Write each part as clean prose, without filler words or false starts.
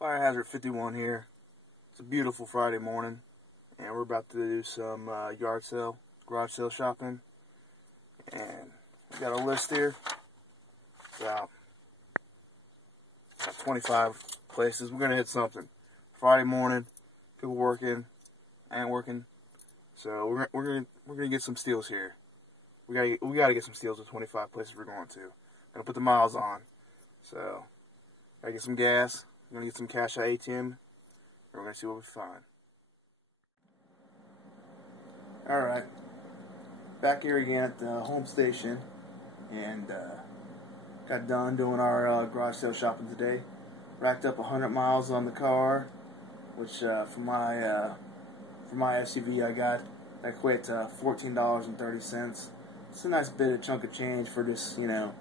Fire Hazard 51 here. It's a beautiful Friday morning, and we're about to do some yard sale, garage sale shopping. And we got a list here, about 25 places. We're gonna hit something. Friday morning, people working, I ain't working, so we're gonna get some steals here. We gotta get some steals with 25 places we're going to. Gonna put the miles on, so gotta get some gas. We're going to get some cash at ATM, and we're going to see what we find. Alright, back here again at the home station, and got done doing our garage sale shopping today. Racked up 100 miles on the car, which for my SUV I equate to $14.30. It's a nice bit of chunk of change for just, you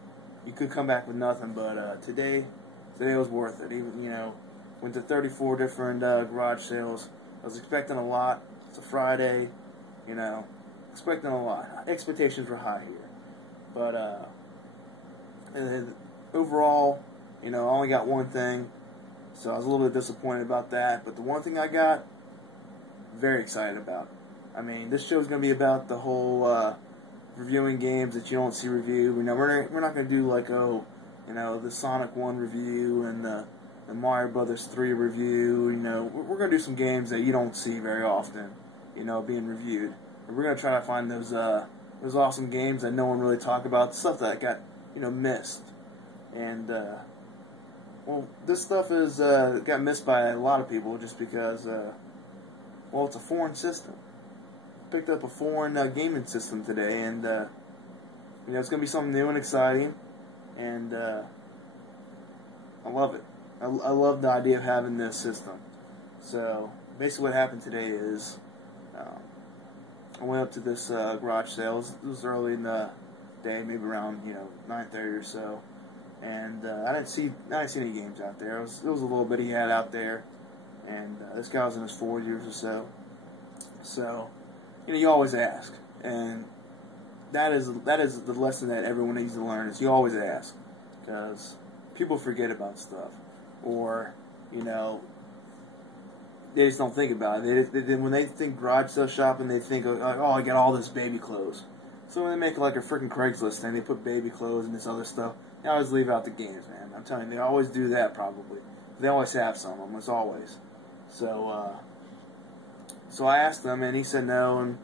could come back with nothing, but today was worth it. Even, went to 34 different garage sales. I was expecting a lot. It's a Friday, expecting a lot. Expectations were high here. But and overall, I only got one thing, so I was a little bit disappointed about that. But the one thing I got, very excited about. I mean, this show is going to be about the whole reviewing games that you don't see reviewed. We're not going to do like, the Sonic 1 review and the Mario Brothers 3 review. We're going to do some games that you don't see very often, being reviewed. And we're going to try to find those awesome games that no one really talked about, stuff that got, missed. And, this stuff is got missed by a lot of people just because, it's a foreign system. Picked up a foreign gaming system today, and, it's going to be something new and exciting. And I love it. I love the idea of having this system. So basically what happened today is I went up to this garage sale. It was early in the day, maybe around 9:30 or so, and I didn't see any games out there. It was a little bit he had out there, and this guy was in his 40s or so. So you always ask, and that is the lesson that everyone needs to learn, is you always ask, because people forget about stuff, or they just don't think about it. When they think garage sale shopping, they think, oh, I got all this baby clothes. So when they make like a freaking Craigslist and they put baby clothes and this other stuff, they always leave out the games, man. I'm telling you, they always do that probably. They always have some of them, as always. So I asked him, and he said no, and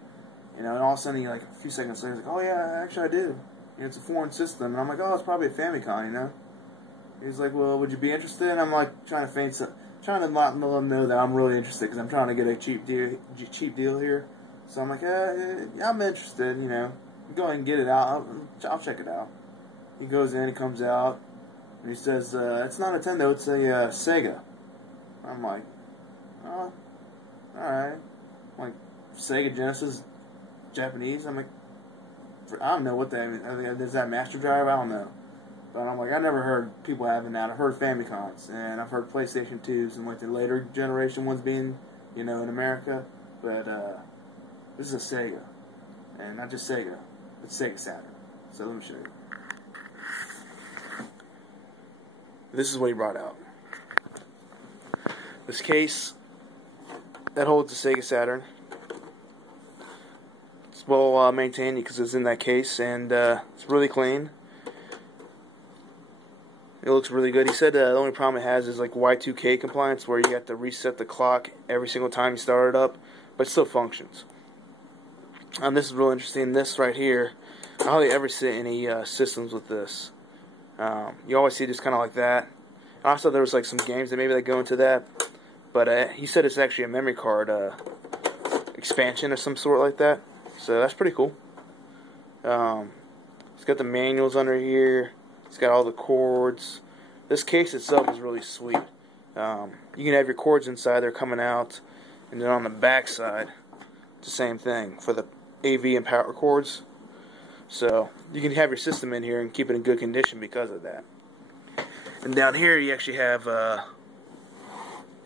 and all of a sudden, like a few seconds later, he's like, oh yeah, actually I do. It's a foreign system. And I'm like, oh, it's probably a Famicom, He's like, well, would you be interested? And I'm like, trying to let him know that I'm really interested, because I'm trying to get a cheap deal here. So I'm like, yeah, I'm interested, Go ahead and get it out. I'll check it out. He goes in, he comes out, and he says, it's not a Nintendo, it's a Sega. I'm like, oh, alright. I'm like, Sega Genesis, Japanese? I'm like, I don't know what that means. Is that Master Drive? I don't know. But I'm like, I never heard people having that. I've heard Famicoms, and I've heard PlayStation 2s, and like the later generation ones being, in America. But this is a Sega. And not just Sega, it's Sega Saturn. So let me show you. This is what he brought out. This case that holds the Sega Saturn. It's well maintained because it's in that case, and it's really clean. It looks really good. He said the only problem it has is like Y2K compliance, where you have to reset the clock every single time you start it up, but it still functions. This is real interesting. This right here, I hardly ever see any systems with this. You always see just kind of like that. Also, there was like some games that maybe they go into that, but he said it's actually a memory card expansion or some sort like that. So that's pretty cool. It's got the manuals under here. It's got all the cords. This case itself is really sweet. You can have your cords inside, they're coming out, and then on the back side, it's the same thing for the AV and power cords. So you can have your system in here and keep it in good condition because of that. And down here you actually have a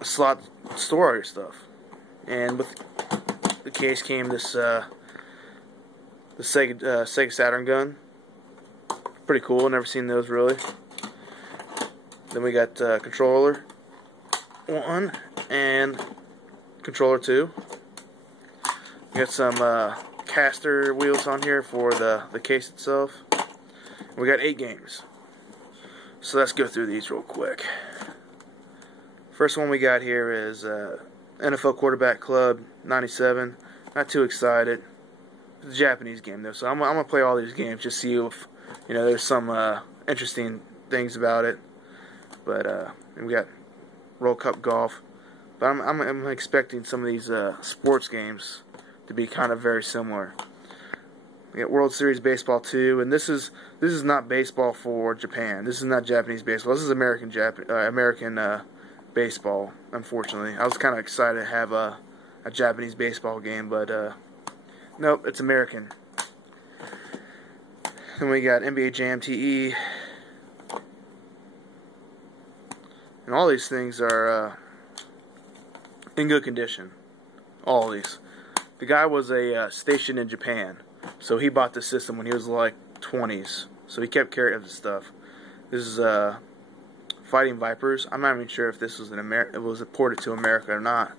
slot to store all your stuff. And with the case came this the Sega Saturn gun. Pretty cool. Never seen those really. Then we got controller, 1 and controller 2. We got some caster wheels on here for the case itself. We got 8 games. So let's go through these real quick. First one we got here is NFL Quarterback Club 97. Not too excited. It's a Japanese game though, so I'm gonna play all these games just see if there's some interesting things about it. But we got World Cup Golf. But I'm expecting some of these sports games to be kind of very similar. We got World Series Baseball 2, and this is not baseball for Japan. This is not Japanese baseball. This is American baseball. Unfortunately, I was kind of excited to have a Japanese baseball game, but nope, it's American. Then we got NBA Jam TE, and all these things are in good condition. All these. The guy was stationed in Japan, so he bought the system when he was like 20s. So he kept care of the stuff. This is Fighting Vipers. I'm not even sure if this was it was ported to America or not.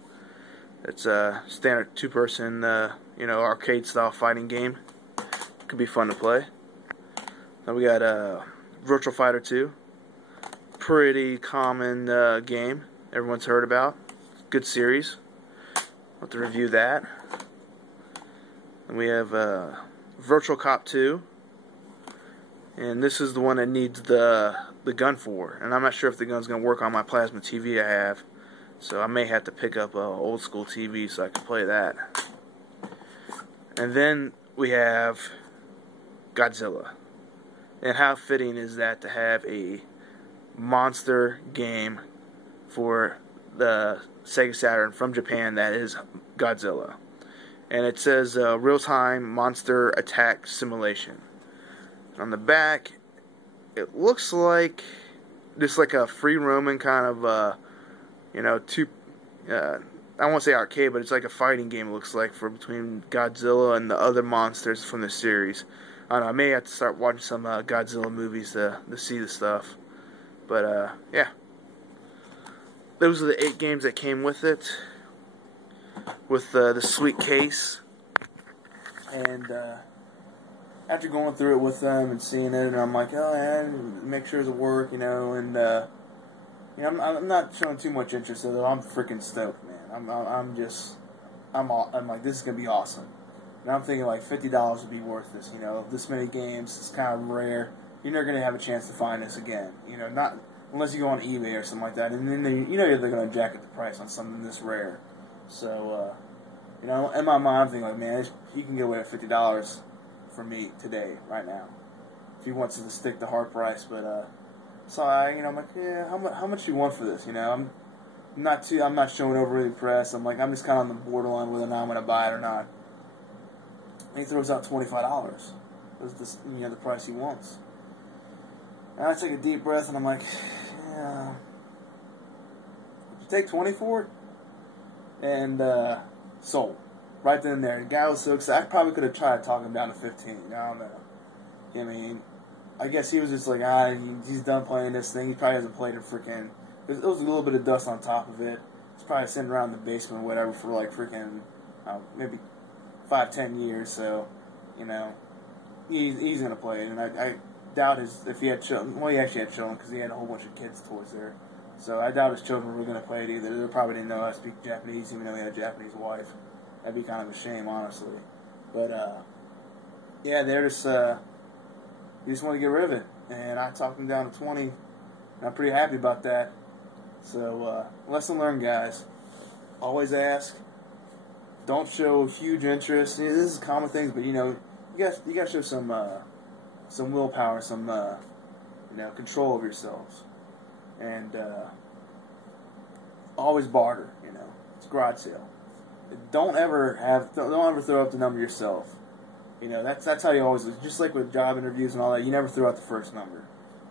It's a standard 2-person, arcade style fighting game. Could be fun to play. Then we got Virtual Fighter 2. Pretty common game. Everyone's heard about. Good series. I'll have to review that. And we have Virtual Cop 2. And this is the one that needs the gun for. And I'm not sure if the gun's going to work on my plasma TV I have. So I may have to pick up an old school TV so I can play that. And then we have Godzilla. And how fitting is that to have a monster game for the Sega Saturn from Japan that is Godzilla. And it says real-time monster attack simulation. On the back, it looks like just like a free roaming kind of I won't say arcade, but it's like a fighting game. It looks like for between Godzilla and the other monsters from the series. I don't know. I may have to start watching some Godzilla movies to see the stuff. But yeah, those are the 8 games that came with it, with the sweet case. And after going through it with them and seeing it, and I'm like, oh yeah, make sure it'll work, and I'm not showing too much interest in it. I'm freaking stoked, man. I'm like, this is gonna be awesome. And I'm thinking like $50 would be worth this. This many games, it's kind of rare. You're never gonna have a chance to find this again. Not unless you go on eBay or something like that, and then they're gonna jacket the price on something this rare. So in my mind, I'm thinking like, man, he can get away with $50 for me today, right now, if he wants to stick the hard price. But so I'm like, yeah, how much do you want for this? I'm not showing overly impressed. I'm like, I'm just kind of on the borderline whether or not I'm gonna buy it or not. And he throws out $25. That's the price he wants. And I take a deep breath and I'm like, yeah, would you take 20 for it? And sold. Right then and there. The guy was so excited. I probably could have tried to talk him down to 15. I don't know. I guess he was just like, he's done playing this thing. He probably hasn't played it freaking... There was a little bit of dust on top of it. It's probably sitting around the basement or whatever for like freaking, maybe 5-10 years. So, he's going to play it. And I doubt if he had children... Well, he actually had children because he had a whole bunch of kids' toys there. So I doubt his children were going to play it either. They probably didn't know I speak Japanese, even though he had a Japanese wife. That'd be kind of a shame, honestly. But, yeah, they're just, he just wanted to get rid of it. And I talked him down to 20, and I'm pretty happy about that. So, lesson learned, guys. Always ask. Don't show huge interest. This is common things, but, you got to show some willpower, some, control of yourselves. And, always barter, It's a garage sale. Don't ever throw up the number yourself. That's how you always do. Just like with job interviews and all that, you never throw out the first number.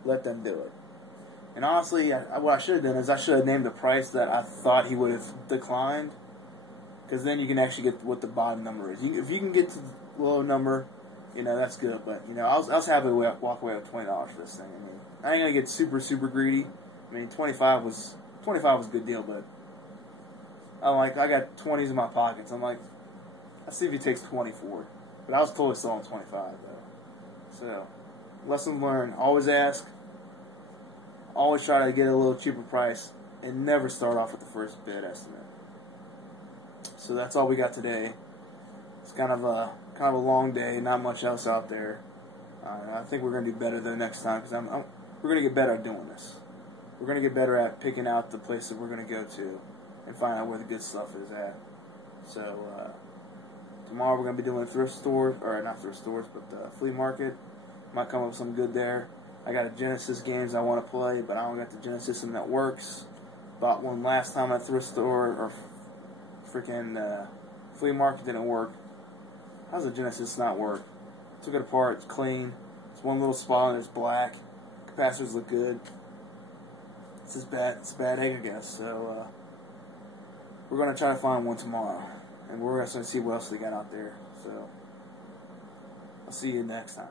Let them do it. And honestly, what I should have done is I should have named the price that I thought he would have declined, because then you can actually get what the bottom number is. If you can get to the low number, that's good. But I was happy to walk away with $20 for this thing. I ain't gonna get super super greedy. 25 was 25 was a good deal, but I got 20s in my pockets. I'm like, let's see if he takes 24. But I was totally selling 25 though. So, lesson learned: always ask, always try to get a little cheaper price, and never start off with the first bid estimate. So that's all we got today. It's kind of a long day, not much else out there. I think we're going to do better the next time because we're going to get better at doing this. We're going to get better at picking out the place that we're going to go to and find out where the good stuff is at. So tomorrow we're going to be doing thrift stores, or not thrift stores, but flea market. Might come up with some good there. I got a Genesis games I want to play, but I don't got the Genesis system that works. Bought one last time at thrift store or freaking flea market, didn't work. How does the Genesis not work? Took it apart, it's clean. It's one little spot and it's black. Capacitors look good. It's a bad egg, I guess. So we're gonna try to find one tomorrow, and we're gonna see what else they got out there. So I'll see you next time.